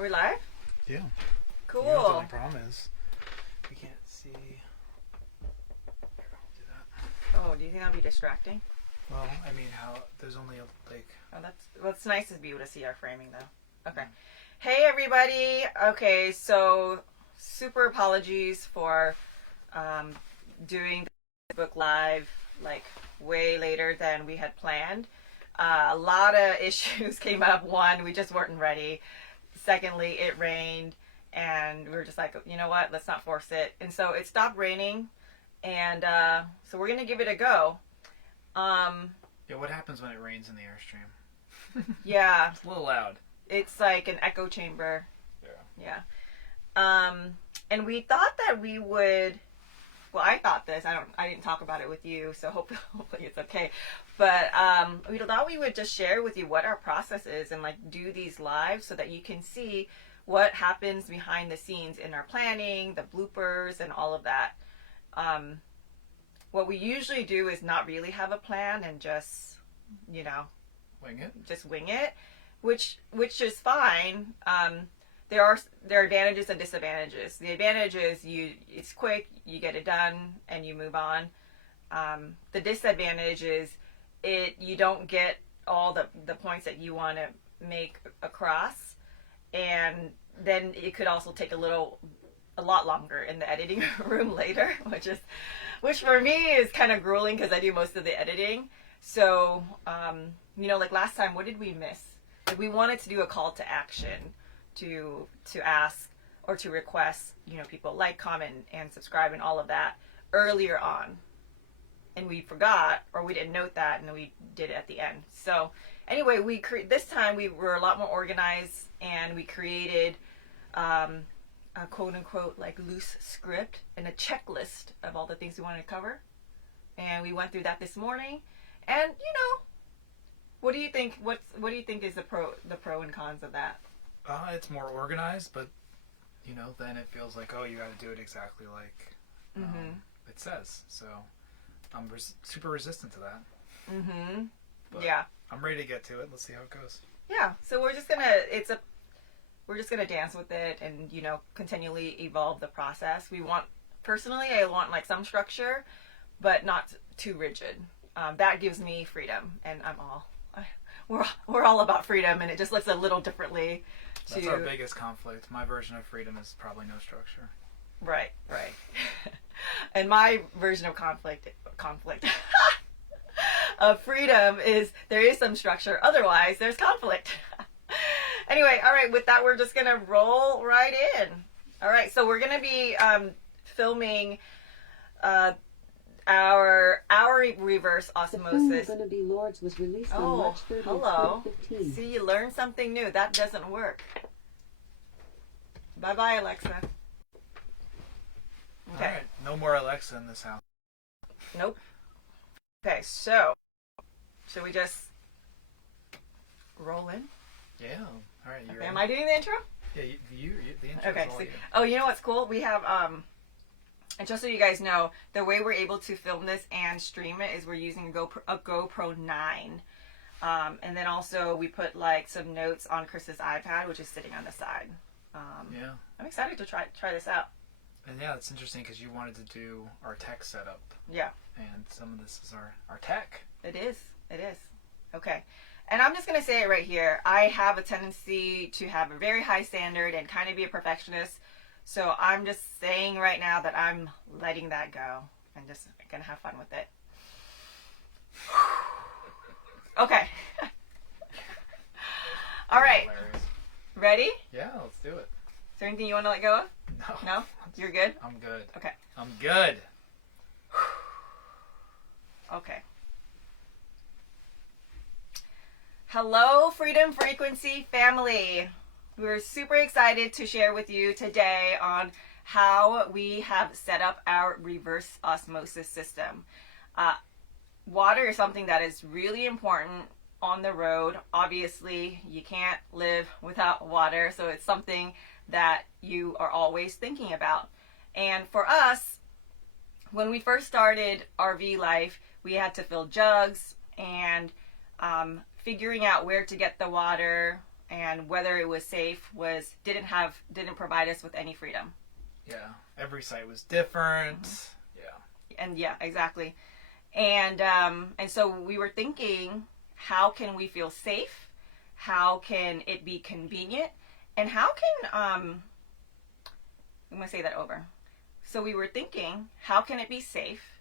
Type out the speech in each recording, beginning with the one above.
Are we live? Yeah. Cool. You know, the only problem is we can't see. Here, I'll do that. Oh, do you think that'll be distracting? Well, I mean, how there's only like. Oh, it's nice to be able to see our framing though. Okay. Hey everybody. Okay, so super apologies for doing the book live like way later than we had planned. A lot of issues came up. One, we just weren't ready. Secondly, it rained, and we were just like, you know what? Let's not force it. And so it stopped raining, and so we're gonna give it a go. Yeah, what happens when it rains in the Airstream? Yeah, It's a little loud. it's like an echo chamber. Yeah. Yeah. And we thought that we would. Well, I thought this. I didn't talk about it with you, so hopefully it's okay. But we thought we would just share with you what our process is and like do these live so that you can see what happens behind the scenes in our planning, the bloopers, and all of that. What we usually do is not really have a plan and just, you know, just wing it, which is fine. There are advantages and disadvantages. The advantage is it's quick, you get it done, and you move on. The disadvantage is you don't get all the points that you want to make across, and then it could also take a lot longer in the editing room later, which for me is kind of grueling because I do most of the editing. So you know, like last time, what did we miss? Like we wanted to do a call to action to ask or to request, you know, people like, comment, and subscribe and all of that earlier on, and we forgot or we didn't note that, and then we did it at the end. So anyway, this time we were a lot more organized, and we created a quote unquote like loose script and a checklist of all the things we wanted to cover, and we went through that this morning. And you know, what do you think? What do you think is the pro and cons of that? It's more organized, but you know, then it feels like, oh, you got to do it exactly like it says. So I'm super resistant to that. But yeah. I'm ready to get to it. Let's see how it goes. Yeah. So we're just gonna dance with it, and you know, continually evolve the process. Personally, I want like some structure, but not too rigid. That gives me freedom, and we're all about freedom, and it just looks a little differently. That's our biggest conflict. My version of freedom is probably no structure. Right. And my version of conflict of freedom is there is some structure. Otherwise, there's conflict. Anyway, all right. With that, we're just gonna roll right in. All right. So we're gonna be filming our reverse osmosis. The Gonna Be Lords was released on Oh, March 30th, hello. 2015. See, you learned something new. That doesn't work. Bye-bye, Alexa. Okay. All right. No more Alexa in this house. Nope. Okay, so should we just roll in? Yeah. All right. Okay, am I doing the intro? Yeah. The intro. Okay. Is all So, you. oh, you know what's cool? We have and just so you guys know, the way we're able to film this and stream it is we're using a GoPro 9. And then also we put like some notes on Chris's iPad, which is sitting on the side. Yeah. I'm excited to try this out. And yeah, it's interesting because you wanted to do our tech setup. Yeah. And some of this is our tech. It is. Okay. And I'm just going to say it right here. I have a tendency to have a very high standard and kind of be a perfectionist. So I'm just saying right now that I'm letting that go and just going to have fun with it. Okay. All right. Hilarious. Ready? Yeah, let's do it. Is there anything you want to let go of? No? You're good? I'm good. Okay. I'm good. Okay. Hello, Freedom Frequency family. We're super excited to share with you today on how we have set up our reverse osmosis system. Water is something that is really important on the road. Obviously, you can't live without water, so it's something that you are always thinking about. And for us, when we first started RV life, we had to fill jugs, and figuring out where to get the water and whether it was safe didn't provide us with any freedom. Yeah, every site was different. Yeah. And yeah, exactly. And so we were thinking, how can we feel safe? How can it be convenient? And how can I'm going to say that over. So we were thinking, how can it be safe?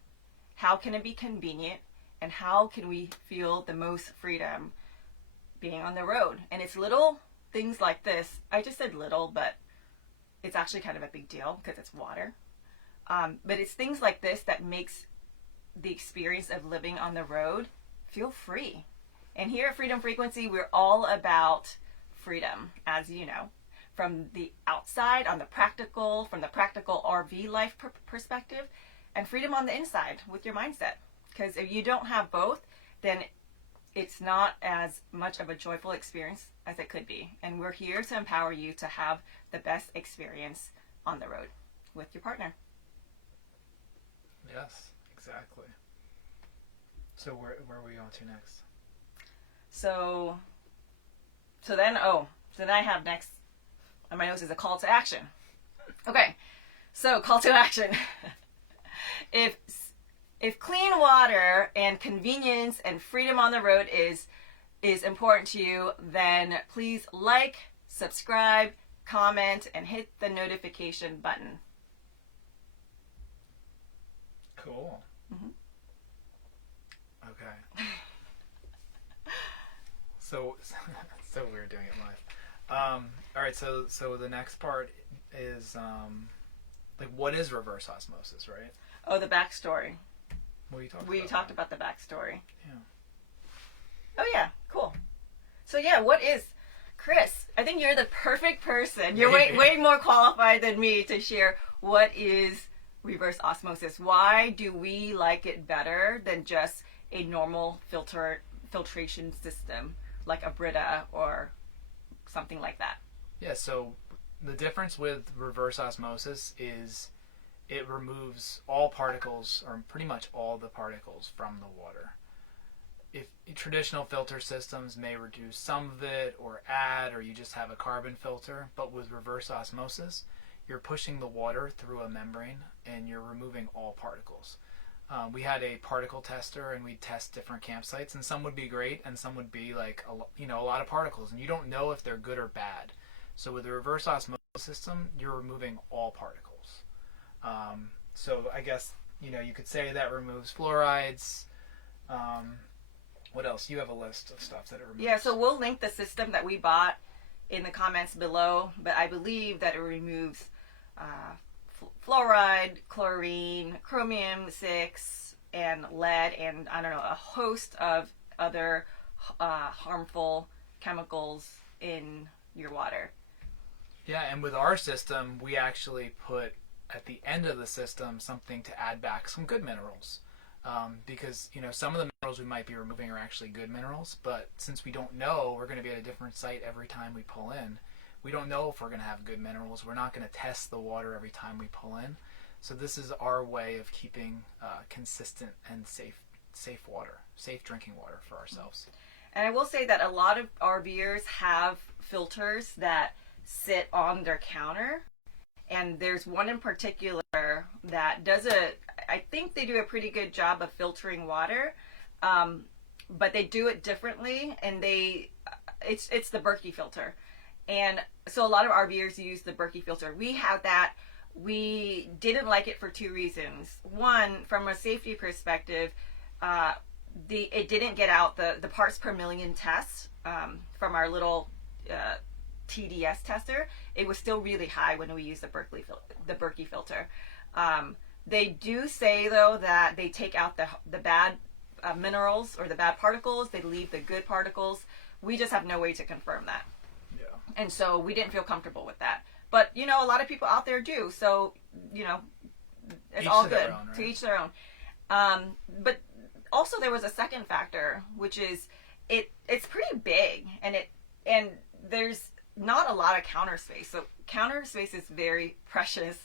How can it be convenient? And how can we feel the most freedom being on the road? And it's little things like this. I just said little, but it's actually kind of a big deal because it's water. But it's things like this that makes the experience of living on the road feel free. And here at Freedom Frequency, we're all about freedom, as you know, from the outside, from the practical RV life perspective, and freedom on the inside with your mindset. Because if you don't have both, then it's not as much of a joyful experience as it could be. And we're here to empower you to have the best experience on the road with your partner. Yes, exactly. So where are we on to next? So then I have next on my notes is a call to action. Okay, so call to action. If clean water and convenience and freedom on the road is important to you, then please like, subscribe, comment, and hit the notification button. Cool. Mm-hmm. Okay. So weird doing it live. All right. So the next part is like, what is reverse osmosis, right? Oh, the backstory. What are you talking about? We talked about the backstory. Yeah. Oh yeah, cool. So yeah, what is Chris? I think you're the perfect person. You're way more qualified than me to share what is reverse osmosis. Why do we like it better than just a normal filtration system like a Brita or something like that? Yeah, so the difference with reverse osmosis is it removes all particles, or pretty much all the particles, from the water. If traditional filter systems may reduce some of it or add, or you just have a carbon filter, but with reverse osmosis, you're pushing the water through a membrane and you're removing all particles. We had a particle tester, and we'd test different campsites, and some would be great, and some would be like a lot of particles, and you don't know if they're good or bad. So with the reverse osmosis system, you're removing all particles. So I guess you could say that removes fluorides. What else? You have a list of stuff that it removes. Yeah, so we'll link the system that we bought in the comments below, but I believe that it removes fluoride, chlorine, chromium-6, and lead, and I don't know, a host of other harmful chemicals in your water. Yeah, and with our system, we actually put at the end of the system something to add back some good minerals. Because some of the minerals we might be removing are actually good minerals, but since we don't know, we're going to be at a different site every time we pull in. We don't know if we're going to have good minerals. We're not going to test the water every time we pull in. So this is our way of keeping consistent and safe water, safe drinking water for ourselves. And I will say that a lot of RVers have filters that sit on their counter. And there's one in particular that I think they do a pretty good job of filtering water, but they do it differently, and it's the Berkey filter. And so a lot of RVers use the Berkey filter. We have that. We didn't like it for two reasons. One, from a safety perspective, it didn't get out the parts per million test from our little TDS tester. It was still really high when we used the Berkey filter. They do say though that they take out the bad minerals or the bad particles. They leave the good particles. We just have no way to confirm that. Yeah. And so we didn't feel comfortable with that. But a lot of people out there do. So it's all good. Own, right? To each their own. But also there was a second factor, which is it's pretty big, and there's not a lot of counter space. So counter space is very precious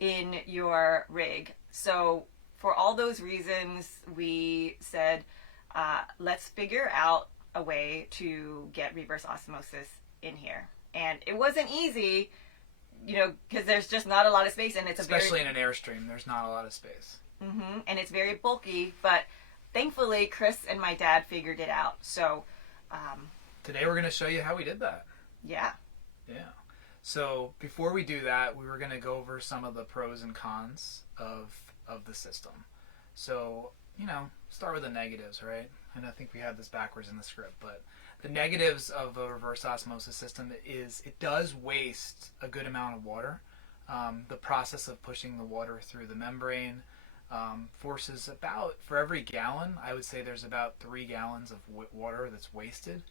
in your rig. So for all those reasons, we said, let's figure out a way to get reverse osmosis in here. And it wasn't easy, because there's just not a lot of space, and it's especially in an Airstream, there's not a lot of space. And it's very bulky, but thankfully Chris and my dad figured it out. So today we're going to show you how we did that. Yeah. So before we do that, we were going to go over some of the pros and cons of the system. So, start with the negatives, right? And I think we had this backwards in the script, but the negatives of a reverse osmosis system is it does waste a good amount of water. The process of pushing the water through the membrane forces about, for every gallon, I would say there's about 3 gallons of water that's wasted,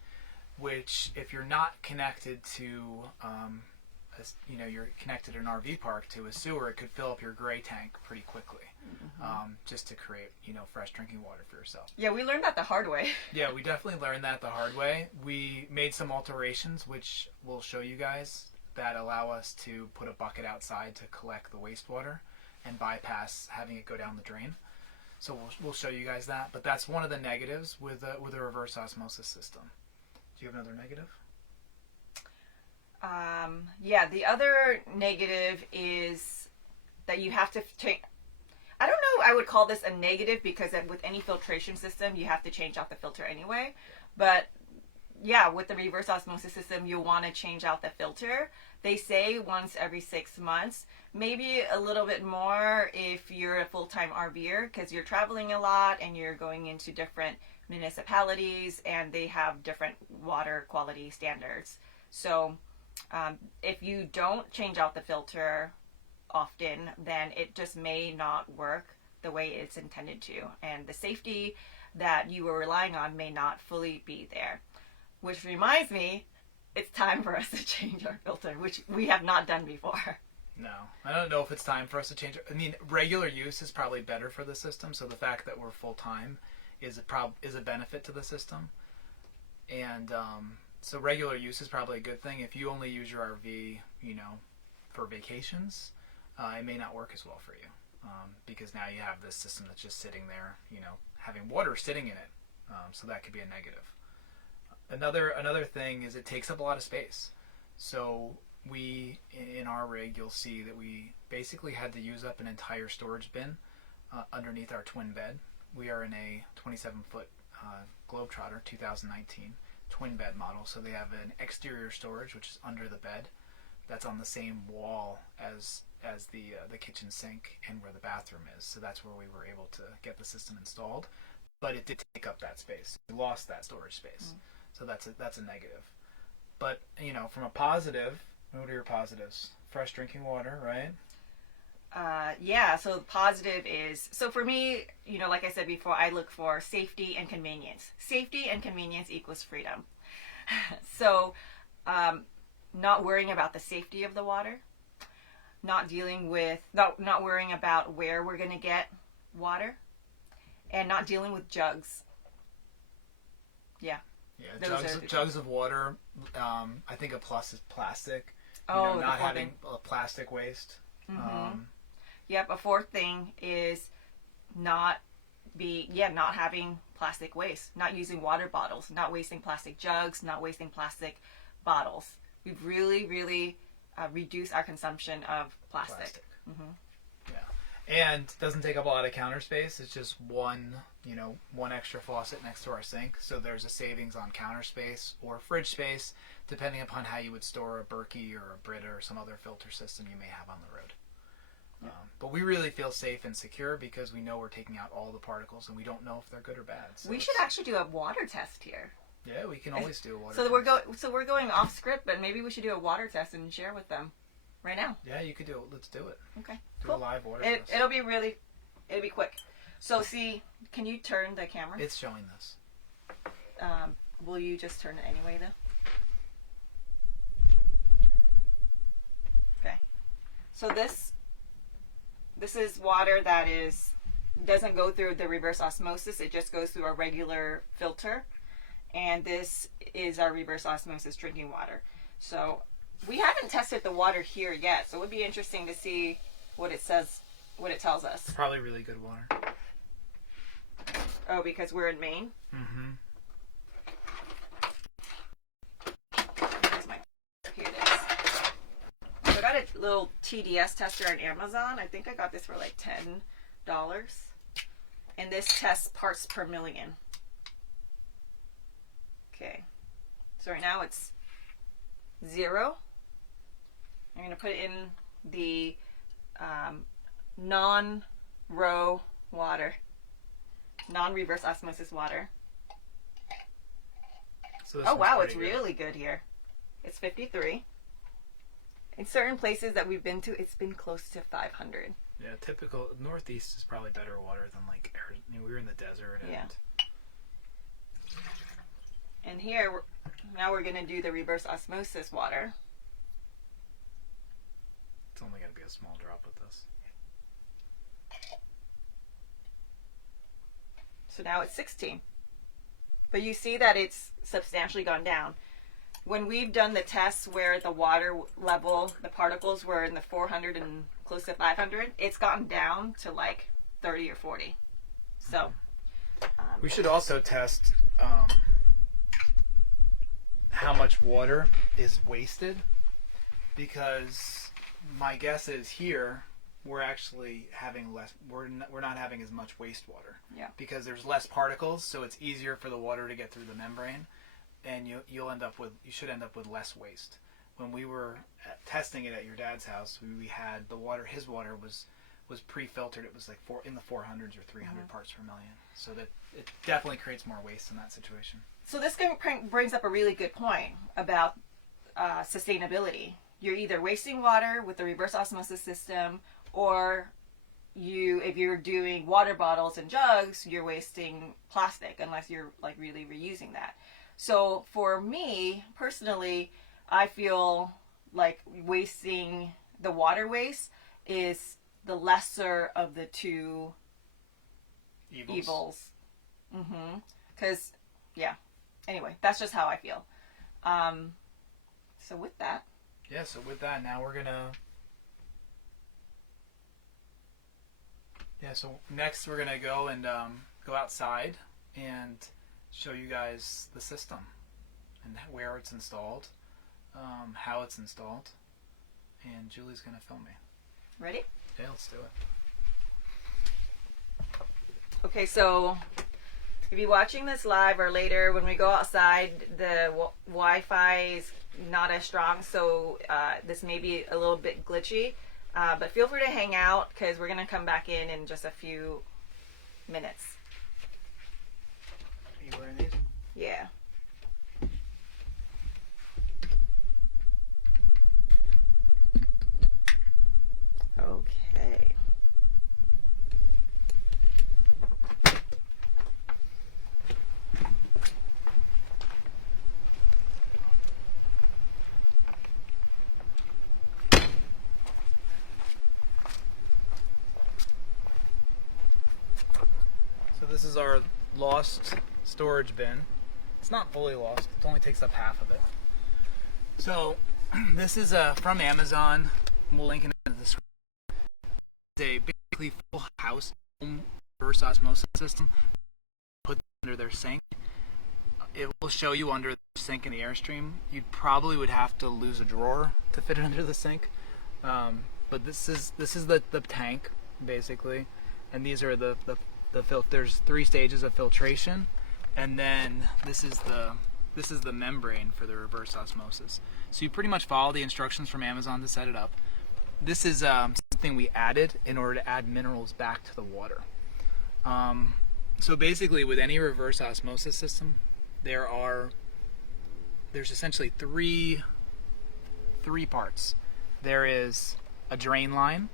which if you're not connected to, you're connected to an RV park to a sewer, it could fill up your gray tank pretty quickly, just to create, fresh drinking water for yourself. Yeah, we learned that the hard way. Yeah, we definitely learned that the hard way. We made some alterations, which we'll show you guys, that allow us to put a bucket outside to collect the wastewater and bypass having it go down the drain. So we'll show you guys that. But that's one of the negatives with a reverse osmosis system. Do you have another negative? Yeah, the other negative is that you have to change. I don't know, I would call this a negative because with any filtration system, you have to change out the filter anyway. But yeah, with the reverse osmosis system, you'll want to change out the filter. They say once every 6 months, maybe a little bit more if you're a full-time RVer, because you're traveling a lot and you're going into different municipalities and they have different water quality standards. So if you don't change out the filter often, then it just may not work the way it's intended to, and the safety that you were relying on may not fully be there. Which reminds me, it's time for us to change our filter, which we have not done before. No, I don't know if it's time for us to change it. I mean, regular use is probably better for the system, so the fact that we're full-time is a benefit to the system. And so regular use is probably a good thing. If you only use your RV, for vacations, it may not work as well for you, because now you have this system that's just sitting there, having water sitting in it. So that could be a negative. Another thing is it takes up a lot of space. So we, in our rig, you'll see that we basically had to use up an entire storage bin underneath our twin bed. We are in a 27-foot Globetrotter 2019 twin bed model. So they have an exterior storage, which is under the bed. That's on the same wall as the kitchen sink and where the bathroom is. So that's where we were able to get the system installed. But it did take up that space. We lost that storage space. So that's a negative. But, from a positive, what are your positives? Fresh drinking water, right? Yeah, so the positive is, so for me, like I said before, I look for safety and convenience. Safety and convenience equals freedom. So, not worrying about the safety of the water, not worrying about where we're going to get water, and not dealing with jugs. Yeah. Yeah, jugs of water. I think a plus is plastic. Not having plastic waste. Yep. A fourth thing is not having plastic waste. Not using water bottles. Not wasting plastic jugs. Not wasting plastic bottles. We've really, really reduced our consumption of plastic. Yeah, and it doesn't take up a lot of counter space. It's just one extra faucet next to our sink. So there's a savings on counter space or fridge space, depending upon how you would store a Berkey or a Brita or some other filter system you may have on the road. Yeah. But we really feel safe and secure because we know we're taking out all the particles and we don't know if they're good or bad. So we should actually do a water test here. Yeah, we can always do a water test. So we're going off script, but maybe we should do a water test and share with them right now. Yeah, you could do it. Let's do it. Okay. Do a live water test. It'll be quick. So see, can you turn the camera? It's showing this. Will you just turn it anyway though? Okay. So this is water that doesn't go through the reverse osmosis. It just goes through a regular filter. And this is our reverse osmosis drinking water. So we haven't tested the water here yet. So it would be interesting to see what it says, what it tells us. It's probably really good water. Oh, because we're in Maine? Here's my little TDS tester on Amazon. I think I got this for like $10. And this tests parts per million. Okay. So right now it's 0. I'm going to put it in the non-row water, non-reverse osmosis water. So oh wow, it's really good here. It's 53. In certain places that we've been to, it's been close to 500. Yeah, typical Northeast is probably better water than like we were in the desert. And yeah. And here, now we're going to do the reverse osmosis water. It's only going to be a small drop with this. So now it's 16. But you see that it's substantially gone down. When we've done the tests where the water level, the particles were in the 400 and close to 500, it's gotten down to like 30 or 40. So we should also test how much water is wasted, because my guess is here we're actually having less. We're not having as much wastewater. Yeah. Because there's less particles, so it's easier for the water to get through the membrane, and you should end up with less waste. When we were testing it at your dad's house, we had the water. His water was pre-filtered. It was like in the 400s or 300 parts per million. So that it definitely creates more waste in that situation. So this brings up a really good point about sustainability. You're either wasting water with the reverse osmosis system, or if you're doing water bottles and jugs, you're wasting plastic unless you're like really reusing that. So for me personally, I feel like wasting the water waste is the lesser of the two evils. Because, yeah. Anyway, that's just how I feel. So with that. Yeah, so with that, now we're going to... Yeah, so next we're going to go and go outside and show you guys the system and where it's installed, how it's installed, and Julie's going to film me. Ready? Yeah, let's do it. Okay, so if you're watching this live or later, when we go outside, the Wi-Fi is not as strong, so this may be a little bit glitchy, but feel free to hang out because we're going to come back in just a few minutes. Are you wearing these? Yeah. Okay. So this is our lost storage bin. It's not fully lost. It only takes up half of it. So this is from Amazon. We'll link it in the description. It's a basically full house reverse osmosis system. Put under their sink. It will show you under the sink in the Airstream. You probably would have to lose a drawer to fit it under the sink. But this is the tank basically, and these are the there's 3 stages of filtration, and then this is the membrane for the reverse osmosis. So you pretty much follow the instructions from Amazon to set it up. This is something we added in order to add minerals back to the water. So basically, with any reverse osmosis system, there's essentially three parts. There is a drain line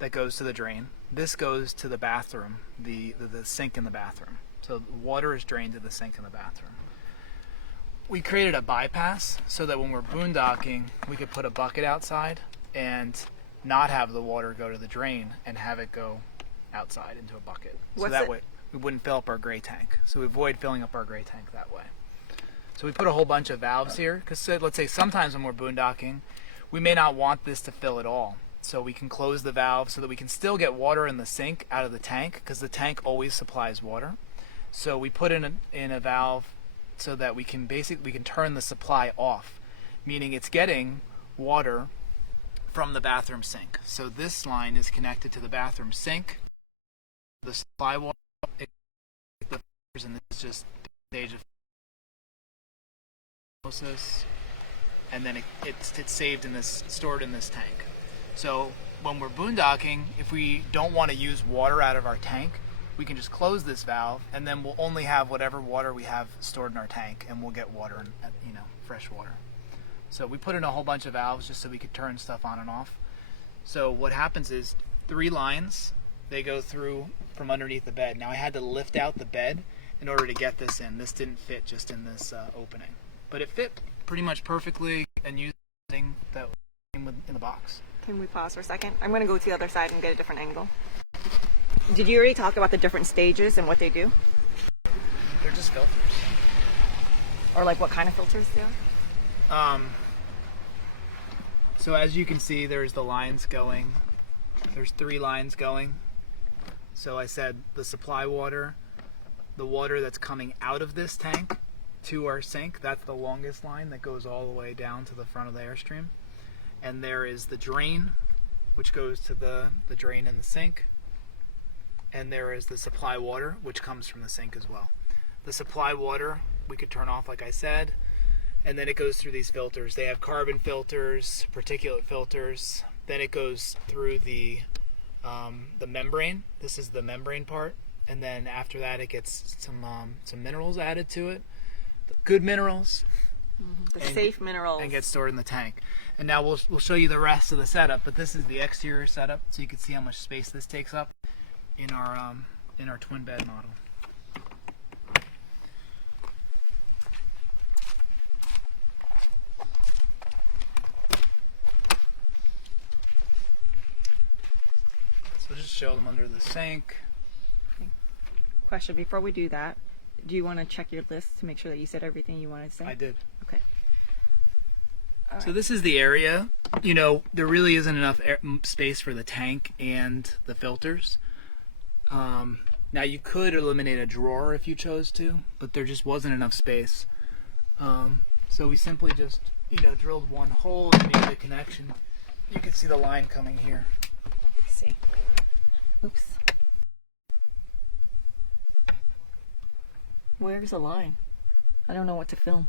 that goes to the drain. This goes to the bathroom, the sink in the bathroom. So water is drained to the sink in the bathroom. We created a bypass so that when we're boondocking, we could put a bucket outside and not have the water go to the drain and have it go outside into a bucket. So that way we wouldn't fill up our gray tank. So we avoid filling up our gray tank that way. So we put a whole bunch of valves here because let's say sometimes when we're boondocking, we may not want this to fill at all. So we can close the valve so that we can still get water in the sink out of the tank, because the tank always supplies water. So we put in a valve so that we can turn the supply off, meaning it's getting water from the bathroom sink. So this line is connected to the bathroom sink. The supply water, and this is just stage of osmosis, and then it's saved in this, stored in this tank. So when we're boondocking, if we don't want to use water out of our tank, we can just close this valve, and then we'll only have whatever water we have stored in our tank, and we'll get water, fresh water. So we put in a whole bunch of valves just so we could turn stuff on and off. So what happens is 3 lines, they go through from underneath the bed. Now I had to lift out the bed in order to get this in. This didn't fit just in this opening, but it fit pretty much perfectly and using that came in the box. Can we pause for a second? I'm going to go to the other side and get a different angle. Did you already talk about the different stages and what they do? They're just filters. Or like what kind of filters they are? So as you can see, there's the lines going. There's 3 lines going. So I said the supply water, the water that's coming out of this tank to our sink, that's the longest line that goes all the way down to the front of the Airstream. And there is the drain, which goes to the drain in the sink. And there is the supply water, which comes from the sink as well. The supply water we could turn off, like I said, and then it goes through these filters. They have carbon filters, particulate filters. Then it goes through the membrane. This is the membrane part, and then after that, it gets some minerals added to it, good minerals, the safe minerals, and gets stored in the tank. And now we'll show you the rest of the setup. But this is the exterior setup, so you can see how much space this takes up in our twin bed model. So just show them under the sink. Okay. Question before we do that, do you want to check your list to make sure that you said everything you wanted to say? I did. Okay. All so right. This is the area. There really isn't enough space for the tank and the filters. Now you could eliminate a drawer if you chose to, but there just wasn't enough space. So we simply just, drilled one hole and made the connection. You can see the line coming here. Let's see. Oops. Where's the line? I don't know what to film.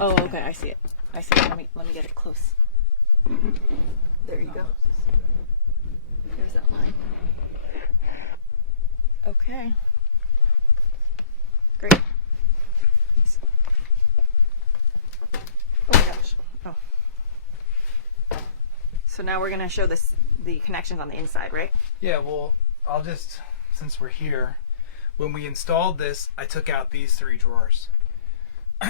Oh, okay, I see it. I see it. Let me get it close. There you go. There's that line. Okay. Great. Oh my gosh. Oh. So now we're going to show the connections on the inside, right? Yeah, well, I'll just, since we're here, when we installed this, I took out these 3 drawers.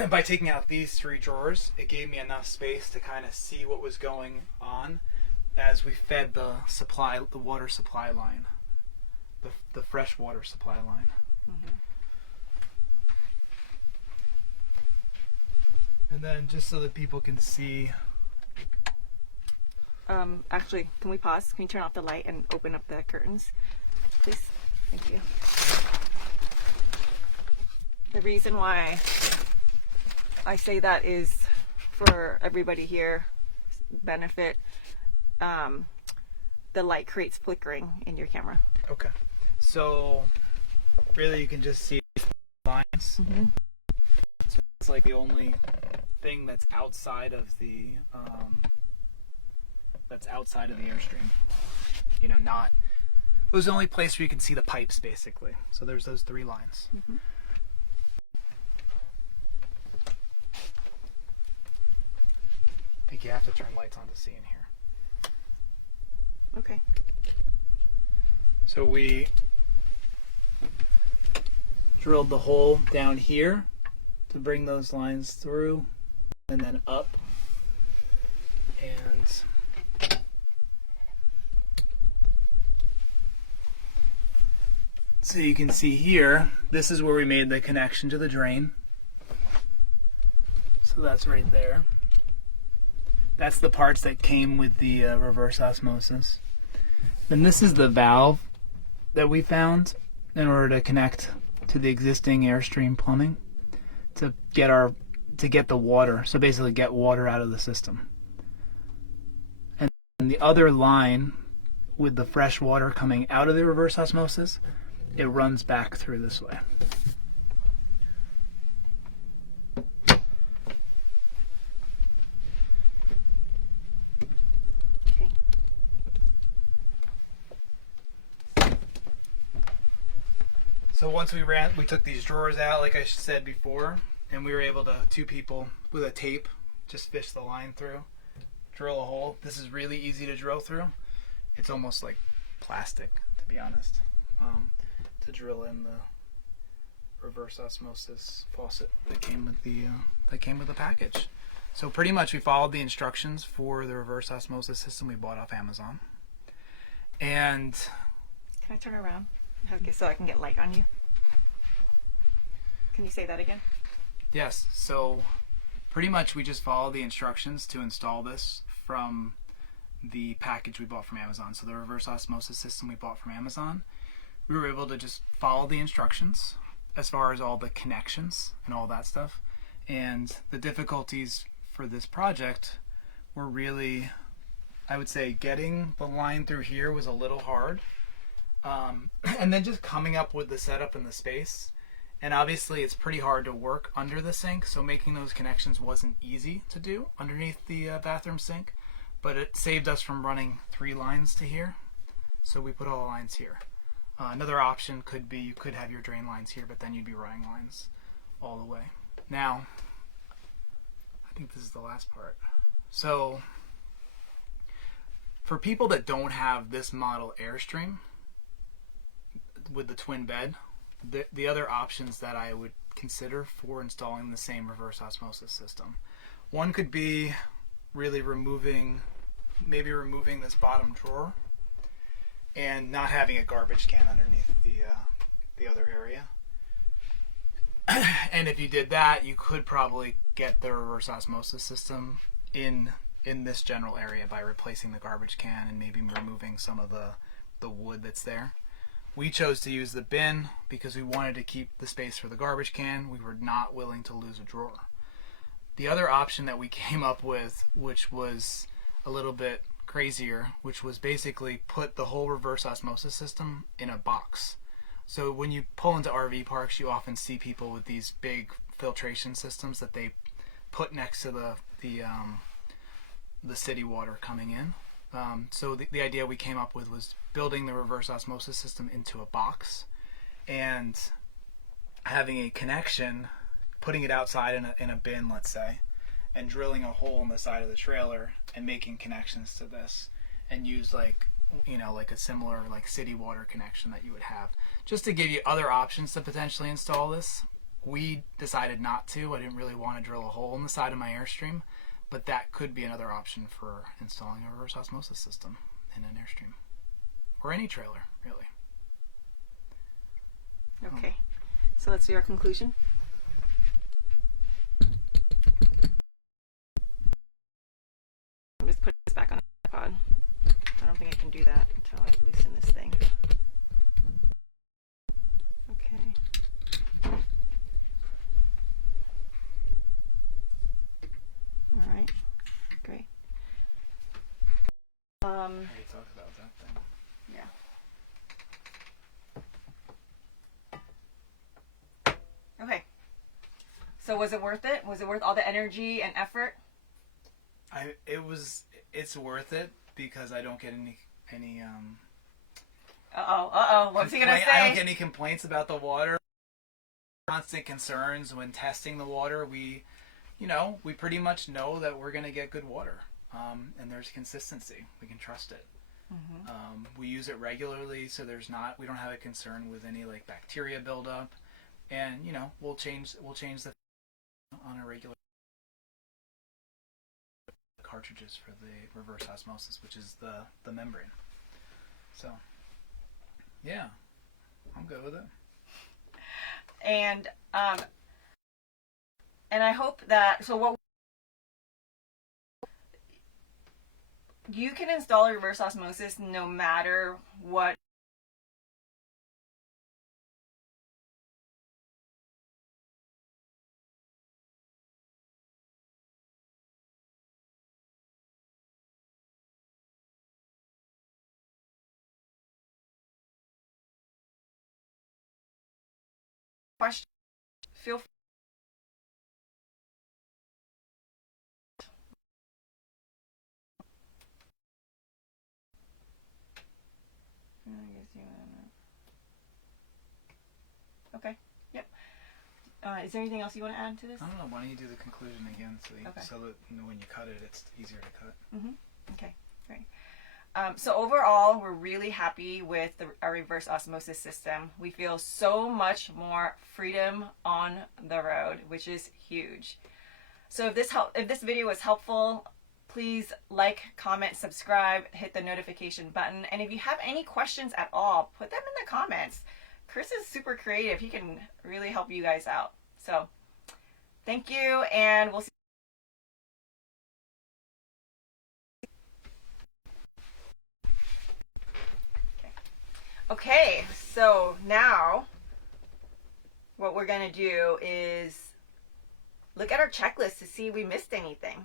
By taking out these 3 drawers, it gave me enough space to kind of see what was going on as we fed the water supply line, the fresh water supply line. Mm-hmm. And then just so that people can see. Actually, can we pause? Can you turn off the light and open up the curtains, please? Thank you. The reason why I say that is for everybody here benefit. The light creates flickering in your camera. Okay. So really you can just see lines. Mm-hmm. So it's like the only thing that's outside of the Airstream. Not it was the only place where you can see the pipes basically. So there's those 3 lines. Mm-hmm. I think you have to turn lights on to see in here. Okay. So we drilled the hole down here to bring those lines through and then up. And so you can see here, this is where we made the connection to the drain. So that's right there. That's the parts that came with the reverse osmosis. And this is the valve that we found in order to connect to the existing Airstream plumbing to get our to get the water. So basically get water out of the system. And the other line with the fresh water coming out of the reverse osmosis, it runs back through this way. So once we took these drawers out, like I said before, and we were able to, 2 people with a tape, just fish the line through, drill a hole. This is really easy to drill through. It's almost like plastic, to be honest, to drill in the reverse osmosis faucet that came with the package. So pretty much we followed the instructions for the reverse osmosis system we bought off Amazon. And can I turn around? Okay, so I can get light on you. Can you say that again? Yes, so pretty much we just followed the instructions to install this from the package we bought from Amazon. So the reverse osmosis system we bought from Amazon, we were able to just follow the instructions as far as all the connections and all that stuff. And the difficulties for this project were really, I would say, getting the line through here was a little hard. And then just coming up with the setup and the space. And obviously it's pretty hard to work under the sink, so making those connections wasn't easy to do underneath the bathroom sink, but it saved us from running 3 lines to here, so we put all the lines here. Another option could be you could have your drain lines here, but then you'd be running lines all the way. Now, I think this is the last part. So for people that don't have this model Airstream with the twin bed, the other options that I would consider for installing the same reverse osmosis system, one could be really removing this bottom drawer and not having a garbage can underneath the other area. And if you did that, you could probably get the reverse osmosis system in this general area by replacing the garbage can and maybe removing some of the wood that's there. We chose to use the bin because we wanted to keep the space for the garbage can. We were not willing to lose a drawer. The other option that we came up with, which was a little bit crazier, which was basically put the whole reverse osmosis system in a box. So when you pull into RV parks, you often see people with these big filtration systems that they put next to the city water coming in. So the idea we came up with was building the reverse osmosis system into a box and having a connection, putting it outside in a bin, let's say, and drilling a hole in the side of the trailer and making connections to this, and use like a similar like city water connection that you would have, just to give you other options to potentially install this. We decided not to. I didn't really want to drill a hole in the side of my Airstream, but that could be another option for installing a reverse osmosis system in an Airstream. Or any trailer, really. Okay, so let's do our conclusion. I'm just putting this back on the pod. I don't think I can do that until I loosen this thing. Okay. All right. Great. I already talked about that thing. Yeah. Okay. So was it worth it? Was it worth all the energy and effort? It's worth it because I don't get any What's he gonna say? I don't get any complaints about the water. Constant concerns when testing the water. We pretty much know that we're gonna get good water, and there's consistency. We can trust it. Mm-hmm. We use it regularly, so we don't have a concern with any like bacteria buildup, and we'll change the on a regular cartridges for the reverse osmosis, which is the membrane. So yeah, I'm good with it. And I hope that, so what you can install a reverse osmosis no matter what Question. Feel free. Okay. Yep. Is there anything else you want to add to this? I don't know. Why don't you do the conclusion again so that when you cut it, it's easier to cut. Okay. Great. So overall, we're really happy with our reverse osmosis system. We feel so much more freedom on the road, which is huge. So if this video was helpful, please like, comment, subscribe, hit the notification button. And if you have any questions at all, put them in the comments. Chris is super creative. He can really help you guys out. So thank you, and we'll see. Okay, so now what we're going to do is look at our checklist to see if we missed anything.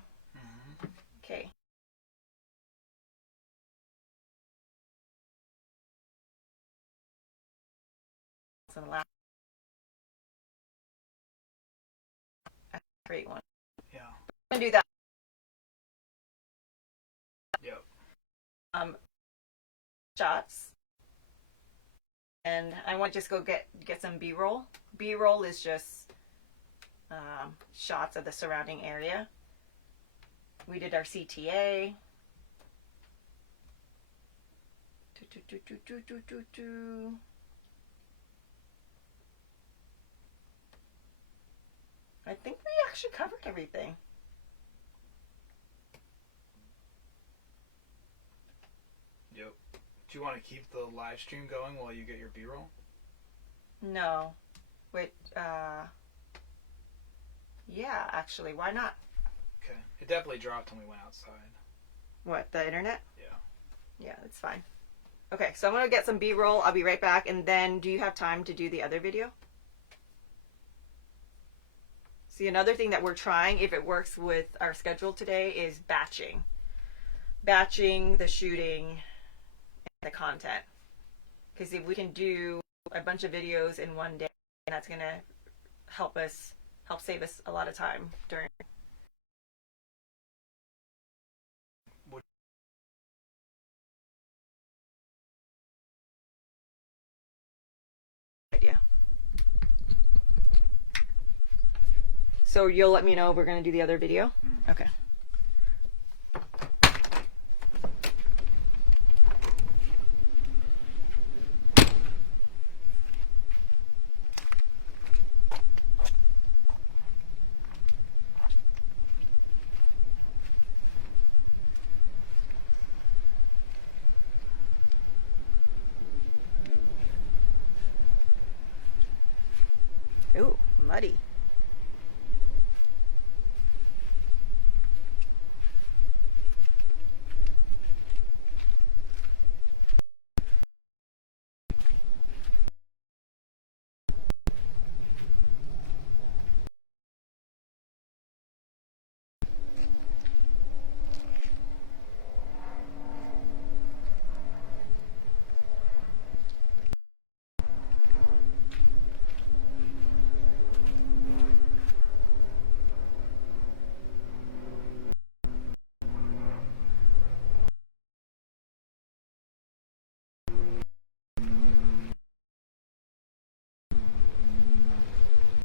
Okay. So the last great one. Yeah. I'm going to do that. Yep. Shots. And I want to just go get some B-roll. B-roll is just shots of the surrounding area. We did our CTA. I think we actually covered everything. Yep. Do you want to keep the live stream going while you get your B-roll? No. Wait, yeah, actually, why not? Okay. It definitely dropped when we went outside. What, the internet? Yeah. Yeah, it's fine. Okay, so I'm going to get some B-roll. I'll be right back. And then, do you have time to do the other video? See, another thing that we're trying, if it works with our schedule today, is batching. Batching the shooting and the content. Because if we can do a bunch of videos in one day, that's going to help save us a lot of time during. Idea. So you'll let me know if we're going to do the other video? Okay.